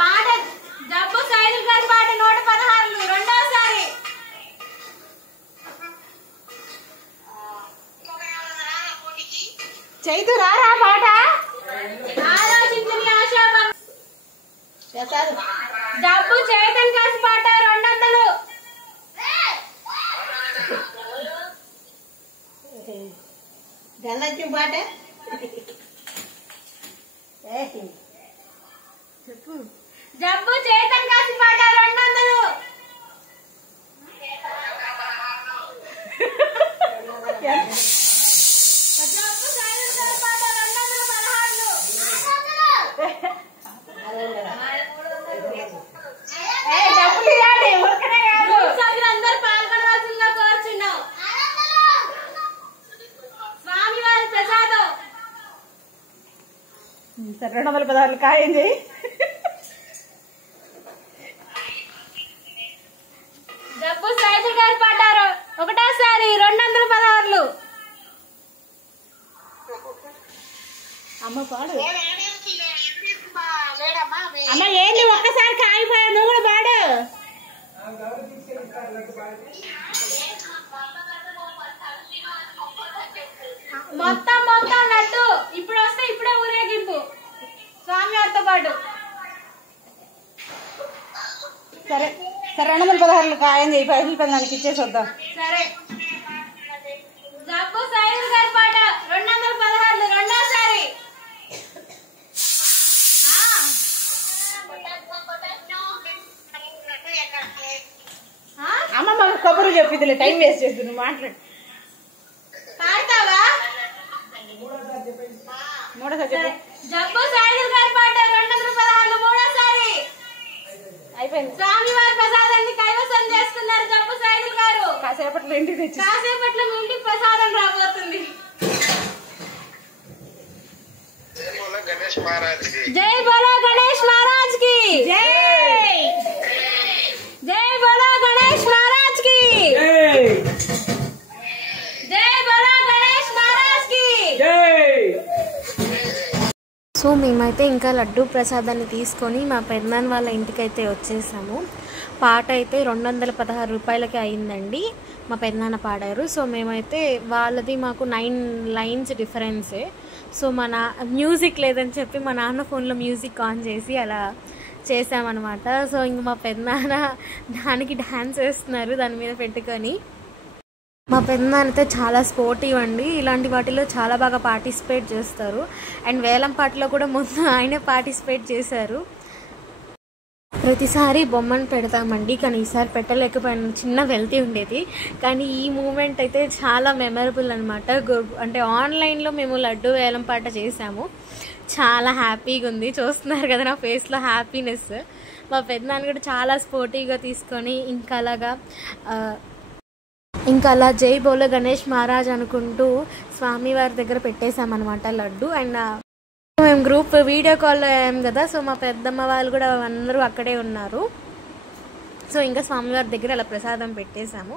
పాట జబ్బు సైదుల్ గారి పాట 116 రెండోసారి. చైతు రారా పాట. ఆలోచించని ఆశా జబ్బు చేతన్ గారి పాట 200. గల్లచ్చి పాట చెప్పు. జబ్బు చేతన్ గారి పాట 200. జబ్బు సైదుల్ గారి పాట 216. సభ్యులందరూ పాల్గొనవలసిందిగా కోరుచున్నాం. స్వామివారి ప్రసాదం 216 ఖాయం చేయి. జబ్బు సైదుల్ గారి పాట ఒకటోసారి 216. అమ్మ పాడు. అమ్మ ఏంటి ఒక్కసారి కాయిపోయా, నువ్వు కూడా పాడు. మొత్తం లడ్డు ఇప్పుడు వస్తే ఇప్పుడే ఊరేగింపు స్వామివారితో పాటు. సరే 216 ఖాయం చేయి. 10 ఇచ్చేసి వద్దాం. సరే. జబ్బు సైదుల్ గారి పాట 216 రెండోసారి. అమ్మ మాకు కబురు చెప్పిదిలే, టైం వేస్ట్ చేస్తుంది, నువ్వు మాట్లాడు. పాడతావా? మూడోసారి. జబ్బు సైదుల్ గారి పాట 216 మూడోసారి. అయిపోయింది. స్వామివారి ప్రసాదాన్ని కైవసం చేసుకున్నారు జబ్బు సైదుల్ గారు. కాసేపట్లో ఇంటికి తెచ్చి కాసేపట్లో మీ ఇంటికి ప్రసాదం రాబోతుంది. జై బోలో గణేష్ మహారాజ్ కి జై. జై బోలో గణేష్ మహారాజ్ కి జై బోలో గణేష్ మహారాజ్ కి. సో మేమైతే ఇంకా లడ్డు ప్రసాదాన్ని తీసుకొని మా పెద్దనాన్న వాళ్ళ ఇంటికైతే వచ్చేసాము. పాట అయితే 216 రూపాయలకి అయిందండి. మా పెద్దనాన్న పాడారు. సో మేమైతే వాళ్ళది మాకు 9 లైన్స్ డిఫరెన్సే. సో మ్యూజిక్ లేదని చెప్పి మా నాన్న ఫోన్లో మ్యూజిక్ ఆన్ చేసి అలా చేసామన్నమాట. సో ఇంక మా పెద్దనాన్న దానికి డ్యాన్స్ వేస్తున్నారు దాని మీద పెట్టుకొని. మా పెద్దనాన్న అయితే చాలా స్పోర్టివ్ అండి. ఇలాంటి వాటిలో చాలా బాగా పార్టిసిపేట్ చేస్తారు. అండ్ వేలం పాటలో కూడా ముందు ఆయనే పార్టిసిపేట్ చేశారు. ప్రతిసారి బొమ్మను పెడతామండి, కానీ ఈసారి పెట్టలేకపోయినా, చిన్న వెళ్తీ ఉండేది. కానీ ఈ మూమెంట్ అయితే చాలా మెమరబుల్ అనమాట. అంటే ఆన్లైన్లో మేము లడ్డు వేలం పాట చేసాము. చాలా హ్యాపీగా ఉంది. చూస్తున్నారు కదా నా ఫేస్లో హ్యాపీనెస్. మా పెద్దనాన్న కూడా చాలా స్పోర్టివ్గా తీసుకొని ఇంకా అలా జై బోలో గణేష్ మహారాజ్ అనుకుంటూ స్వామివారి దగ్గర పెట్టేశామన్నమాట లడ్డు. అండ్ మేము గ్రూప్ వీడియో కాల్లో అయ్యాం కదా. సో మా పెద్దమ్మ వాళ్ళు కూడా అందరూ అక్కడే ఉన్నారు. సో ఇంకా స్వామివారి దగ్గర అలా ప్రసాదం పెట్టేశాము.